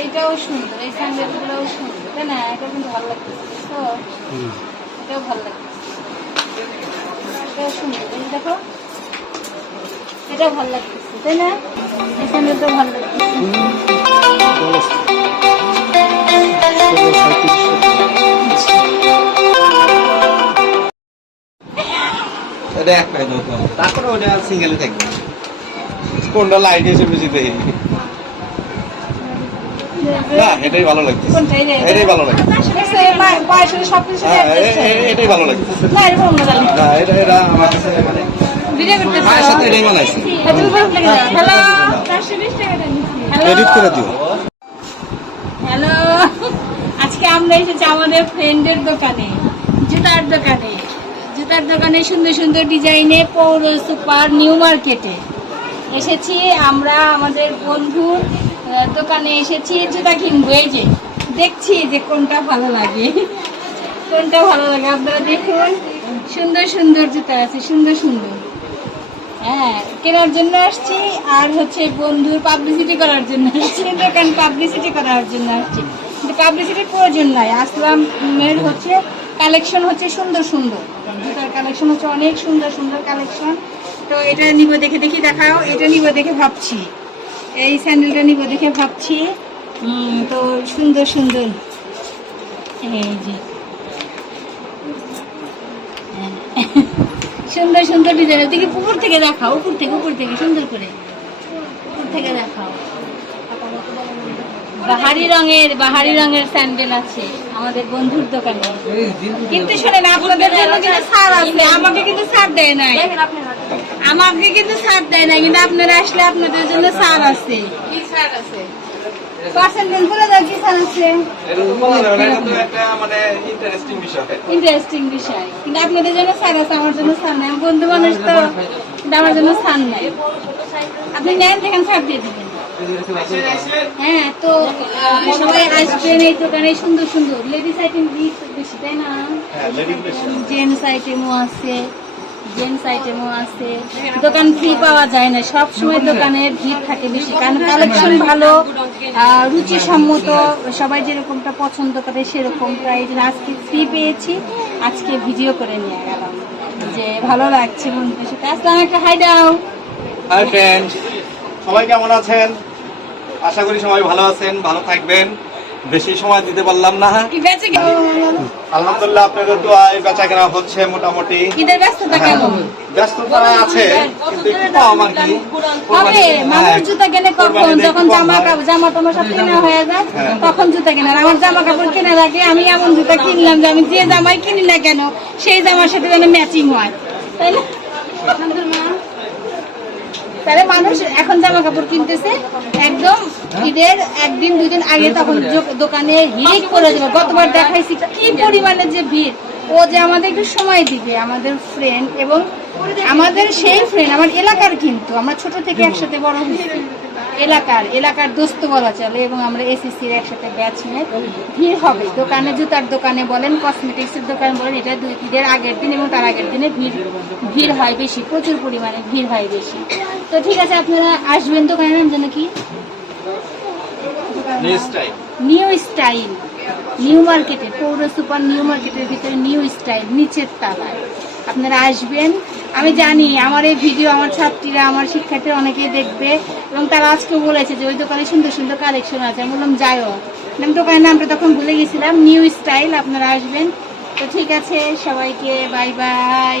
এইটাও সুন্দর এই স্যান্ডেলগুলোও সুন্দর তাই না? এটা কিন্তু ভালো লাগতেছে তো এটাও ভালো লাগতেছে। এটাও সুন্দর এই দেখো। এটাও ভালো লাগতেছে তাই না? এই স্যান্ডেলটাও ভালো লাগতেছে। এটা একটাই নতুন তারপরে ওটা সিঙ্গেলে থাকবে। কোনটা লাইট এসে বেশি দেখি? না এটাই ভালো যে? এটাই ভালো লাগছে হ্যাঁ এটাই ভালো লাগছে না, এরকম অন্য জানি। না। এটা এটা আমার কাছে মানে মায়ের সাথে এটাই মানাইছে হ্যাঁ? এডিট করে দিও। আমরা এসেছি আমাদের ফ্রেন্ডের দোকানে, জুতার দোকানে। জুতার দোকানে সুন্দর সুন্দর ডিজাইনে পৌর সুপার নিউ মার্কেটে। এসেছি আমরা, আমাদের বন্ধুর দোকানে এসেছি, জুতা কিনবো। এই যে, দেখছি যে কোনটা ভালো লাগে। কোনটা ভালো লাগে? আপনারা দেখুন, সুন্দর সুন্দর জুতা আছে, সুন্দর সুন্দর। হ্যাঁ কেনার জন্য আসছি, আর হচ্ছে বন্ধুর পাবলিসিটি করার জন্য আসছি, দোকান পাবলিসিটি করার জন্য আসছি। কিন্তু পাবলিসিটির প্রয়োজন নাই। আসলামের হচ্ছে কালেকশন হচ্ছে সুন্দর সুন্দর। জুতার কালেকশন হচ্ছে অনেক সুন্দর সুন্দর কালেকশন তো এটা নিব দেখে দেখি দেখাও, এটা নিব দেখে ভাবছি। এই স্যান্ডেলটা নিব দেখে ভাবছি। তো সুন্দর সুন্দর। এই যে। সুন্দর সুন্দর ডিজাইন দেখি উপর থেকে দেখাও, উপর থেকে উপর থেকে, সুন্দর করে। উপর থেকে দেখাও। বাহারি রঙের বাহারি রঙের স্যান্ডেল আছে আমাদের বন্ধুর দোকানে। কিন্তু শোনেন আপনাদের জন্য কিন্তু ছাড় আছে। আমাকে কিন্তু ছাড় দেয় নাই। আমাকে কিন্তু ছাড় দেয় না কিন্তু আপনারা আসলে আপনাদের জন্য ছাড় আছে। কি ছাড় আছে? পার্সেন্টেজ বলে দাও কি আছে। মানে ইন্টারেস্টিং বিষয়। কিন্তু আপনাদের জন্য আছে আমার জন্য নাই। আমার বন্ধু মানুষ তো আমার জন্য নাই। আপনি নেন দেখেন ছাড় দিয়ে দেবেন। হ্যাঁ সবাই আসবেন এই দোকানে সুন্দর সুন্দর। লেডিস আইটেম বেশি তাই না? হ্যাঁ জেন্টস আইটেমও আছে জেন্টস আইটেমও আছে। দোকান ফ্রি পাওয়া যায় না সব সময় দোকানে ভিড় থাকে বেশি কারণ কালেকশন ভালো রুচিসম্মত সবাই যেরকমটা পছন্দ করে সেরকমটা এই আজকে ফ্রি পেয়েছি আজকে ভিডিও করে নিয়ে গেলাম। যে ভালো লাগছে আসলাম একটা হাই দাও। হাই ফ্রেন্ড সবাই কেমন আছেন? আশা করি সবাই ভালো আছেন ভালো থাকবেন। বেশি সময় দিতে পারলাম না। আলহামদুলিল্লাহ আপনাদের দোয়ায় বেচা কেনা হচ্ছে মোটামুটি। ব্যস্ততা ব্যস্ততা আছে কিন্তু একটু কম আর কি। জুতা কেনে কখন? যখন জামা কাপড় জামা টামা সব কেনা হয়ে। যায় হ্যাঁ। তখন জুতা কেনার। আমার জামা কাপড় কেনার আগে আমি এমন জুতা কিনলাম যে আমি যে জামাই কিনি না কেন সেই জামার সাথে যেন ম্যাচিং হয়। তাই না? তাহলে মানুষ এখন জামা কাপড় কিনতেছে, একদম ঈদের একদিন দুই দিন আগে তখন দোকানে হিট করে দেবে গতবার দেখাইছি কি পরিমাণে যে ভিড়। ও যে আমাদের একটু সময় দিবে, আমাদের ফ্রেন্ড এবং আমাদের সেই ফ্রেন্ড আমার এলাকার কিন্তু, আমরা ছোট থেকে একসাথে বড় হয়েছি। এলাকার এলাকার দোস্ত বলা চলে এবং আমরা এসএসসির একসাথে ব্যাচ নিয়ে ভিড় হবে। দোকানে জুতার দোকানে বলেন কসমেটিক্সের দোকান বলেন এটা দুই ঈদের আগের দিন এবং তার আগের দিনে ভিড় ভিড় হয় বেশি প্রচুর পরিমাণে ভিড় হয় বেশি। তো ঠিক আছে আপনারা আসবেন দোকানের নাম যেন কি? নিউ স্টাইল নিউ মার্কেটে পৌর সুপার নিউ মার্কেটের ভিতরে নিউ স্টাইল নিচের তালায়। আপনারা আসবেন। আমি জানি আমার এই ভিডিও, আমার ছাত্রীরা, আমার শিক্ষার্থীরা অনেকেই দেখবে এবং তারা আজকে বলেছে যে ওই দোকানে সুন্দর সুন্দর কালেকশন আছে। আমি বললাম যাইও আমি দোকানের নামটা তখন ভুলে গেছিলাম নিউ স্টাইল আপনারা আসবেন। তো ঠিক আছে, সবাইকে বাই বাই